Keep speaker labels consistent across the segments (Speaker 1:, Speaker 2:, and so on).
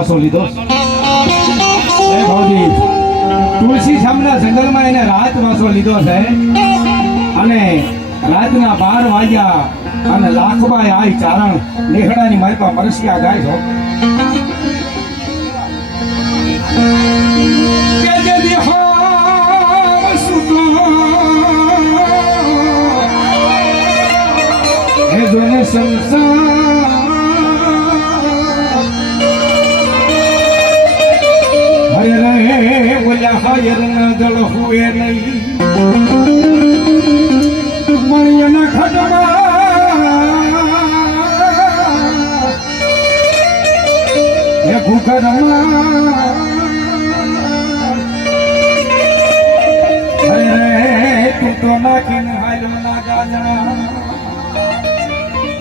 Speaker 1: વાસો લીધો. એ ભૌજી તુલસી સામના જંગલમાં એને રાત વાસો લીધો છે. અને રાતના બાર વાગ્યા અને લાખબાઈ આઈ ચારણ નેહડાની મારી પાસે મરસિયા ગાય છો સંસાર હાયર ન જળ હુએ નહીં. મણિયના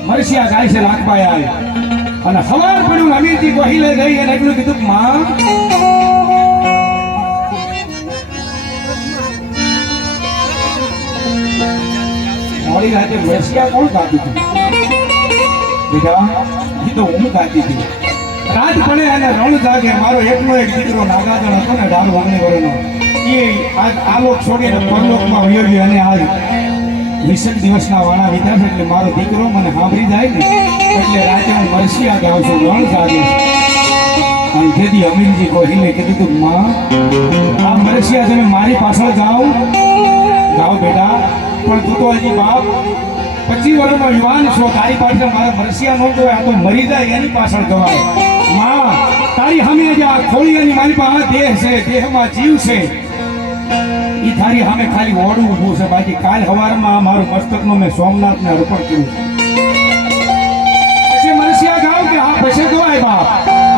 Speaker 1: મરસિયા ગાય છે લાખબાઈ આવી અને સવાર પડ્યું, અમીરજી ગોહિલે ગઈ અને એટલું કીધું, માં મોડી રાતે મરસિયા કોણ ગાતી હતી? બેટા એ તો હું ગાતી હતી. રાત પડે અને રણ જાગે મારો એકનો એક દીકરો નાગાદણ હતો ને ડાળ વાગણી વરનો એ આજ આલોક છોડીને પરલોકમાં વયો ગયો અને આજ વિસક દિવસના વાણા વીતા છે એટલે મારો દીકરો મને સાંભળી જાય ને એટલે રાતે હું મરસિયા ગાઉં છું, રણ જાગે અને તેથી અમીરજી કોહીને કીધું તું, માં આ મરસિયા તમે મારી પાછળ જાઓ. ગાઓ બેટા. પણ તું હજી બાપ પચી વર્ષનો યુવાન છો, તારી પાછળ મારા મરસિયા નો જોય આ તો મરી જાય એની પાછળ ગવાયમાં, તારી હામે જ આ ખોળિયાની મારી પાસે દેહ છે, દેહમાં જીવ છે. એ તારી સામે ખાલી ઓડું ઊભું છે, બાકી કાલ સવારમાં આ મારું મસ્તકનું મેં સોમનાથને અર્પણ કર્યું છે. મરસિયા ગાવ કે હા પૈસે ગવાય બાપ.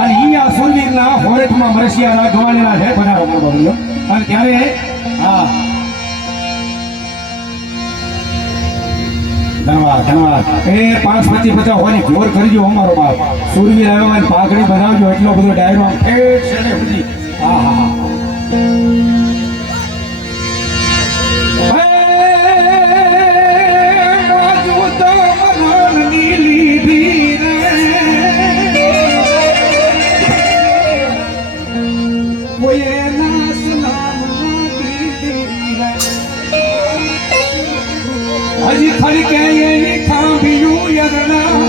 Speaker 1: અને આ સુરવીરના હોરેટમાં મરસિયા છે બધા રમણ બોલ્યો અને ત્યારે, હા ધન્યવાદ ધન્યવાદ. એ પાંચ પચીસ પચાસ હોવાની ઘોર કરજો અમારો બાપ. હોય પાઘડી બનાવજો, એટલો બધો ડાયરો હજી ફરી કે એની ખાંભિયું યરના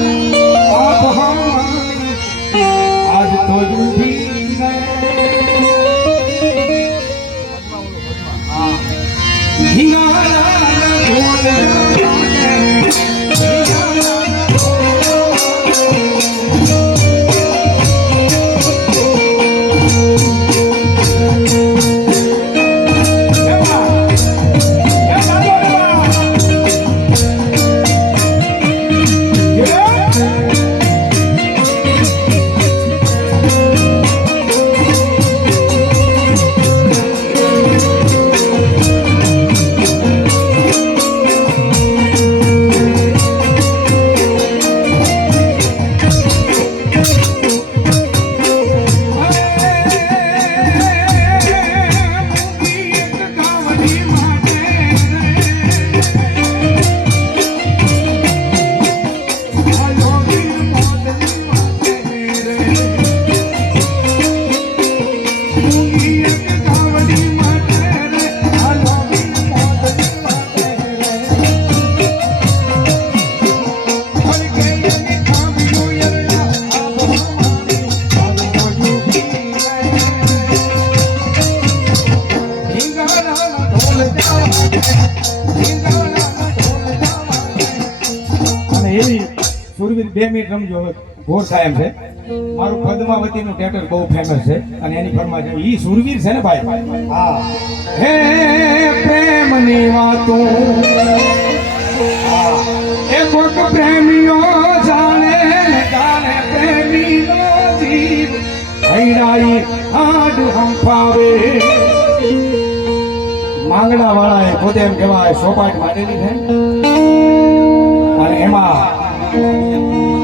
Speaker 1: સુરવીર ગોર એમ છે. મારું પદ્માવતીનું ટેટર બહુ ફેમસ છે. અને એની ફરમાં છે, ઈ સુરવીર છે ને ભાઈ? હા. હે પ્રેમની વાતો. એ કોક પ્રેમીઓ જાણે ને જાણે પ્રેમીનો જીવ. હૈડાઈ હાડ હંફાવે. માંગણા વાળા એ પોતે એમ કહેવાય, સોપાટ માટેની છે. અને એમાં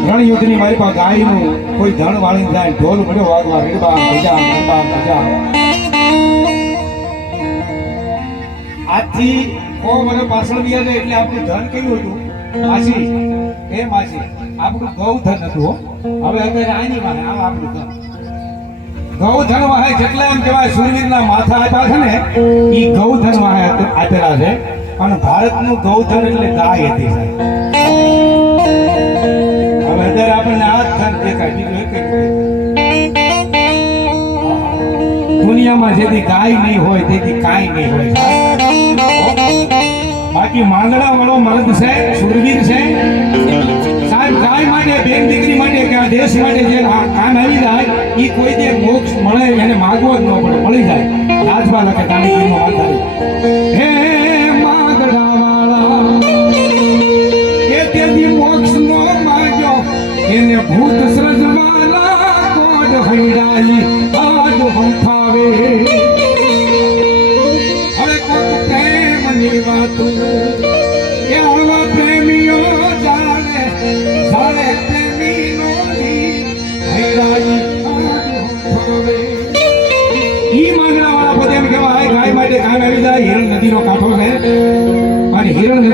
Speaker 1: રણયુદ્ધની મારી પાસે ગાયનું કોઈ ધણ વાળી જાય ઢોલ મળ્યો વાગવા, રીડબા, ગજા, ગરબા, ગજા. આજથી કો મને પાછળ બી આવે એટલે આપણું ધન કેવું હતું? માસી, એ માસી, આપણું ગૌ ધન હતું. હવે અત્યારે આની વાને આ આપણું ધન. ગૌધન વાહે જેટલા એમ કહેવાય સુરવીરના માથા આપ્યા છે ને એ ગૌધન વાહે આપ- આપેલા છે. અને ભારતનું ગૌધન એટલે ગાય હતી સાહેબ. દુનિયામાં જેથી ગાય નહીં હોય, તેથી કાંઈ નહીં હોય. બાકી માંગડા વાળો મર્દ છે, સુરવીર છે. સાહેબ, ગાય માટે, બેન દીકરી માટે કે આ દેશ માટે જે કાન આવી જાય એ કોઈ દે મોક્ષ મળે, એને માગવો જ ન પડે, મળી જાય. રાજભા લખે કાણીકીનો આધારે.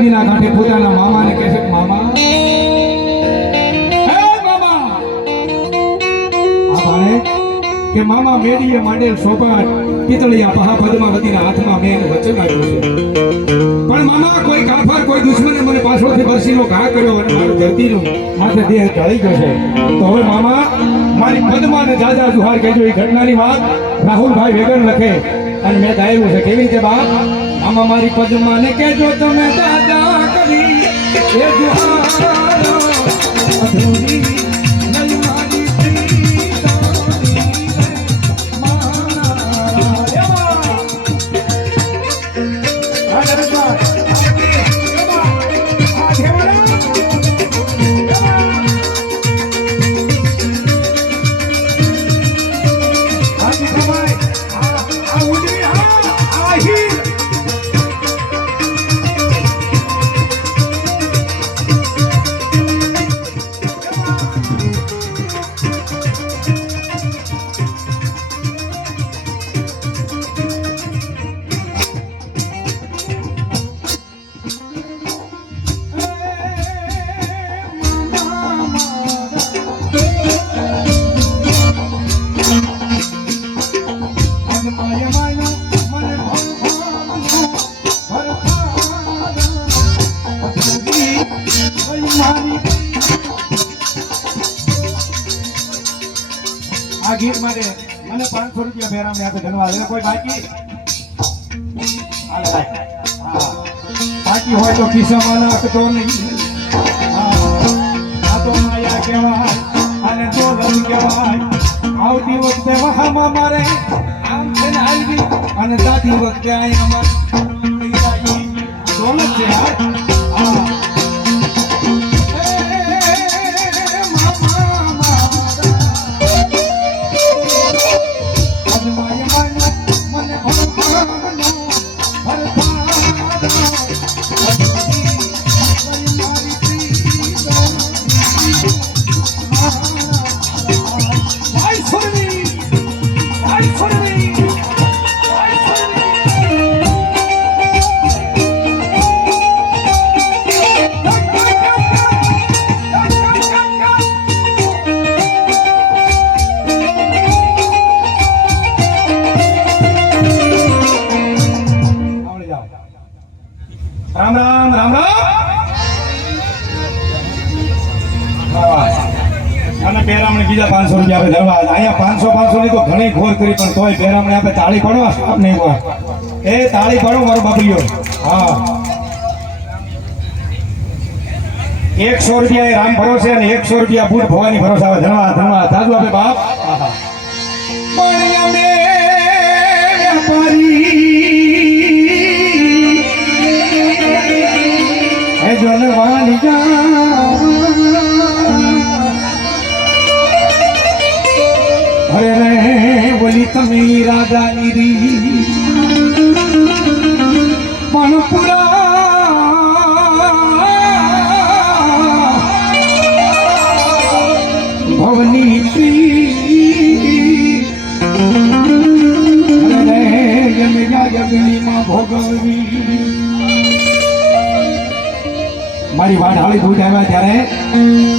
Speaker 1: નદીના કાંઠે પોતાના મામાને કહે છે મામા. કે મામા મેડીએ માંડેલ સોપાટ પિતળિયા પહા પદ્માવતીના હાથમાં મેં વચન આપ્યું છે. પણ મામા કોઈ કાફર કોઈ દુશ્મને મને પાછળથી બરસીનો ઘા કર્યો અને મારું ધરતીનું માથે દેહ ઢળી ગયો છે. તો હવે મામા મારી પદ્માને જાજા જુહાર કહેજો એ ઘટનાની વાત રાહુલભાઈ વેગન લખે. અને મેં ગાયેલું છે. કેવી રીતે બાપ? મામા મારી પદ્માને કહેજો તમે દાદા કરી એ જુહારો અધૂરી. આ ગીત માટે મને પાંચસો રૂપિયા ભેરામ આપે ધન્યવાદ એને કોઈ બાકી. બાકી હોય તો ખિસ્સામાં નાખતો નહીં. આ તો માયા કહેવાય, અને તો રંગ કહેવાય. આવતી વખતે વહામાં મારે આમ થઈને આવી અને જાતી વખતે અહીંયા અમારે દોલત છે યાર ઘોર કરી પણ તોય પેરામણી આપણે તાળી પડવા નહીં હોય. એ તાળી પડો મારો બાપરીઓ. હા. એકસો રૂપિયા એ રામ ભરોસે અને એકસો રૂપિયા બુટ ભવાની ભરોસે આવે. ધનવા ધનવા સાધુ આપે બાપ. પણ અમે વાઢાળી ભૂત આવ્યા ત્યારે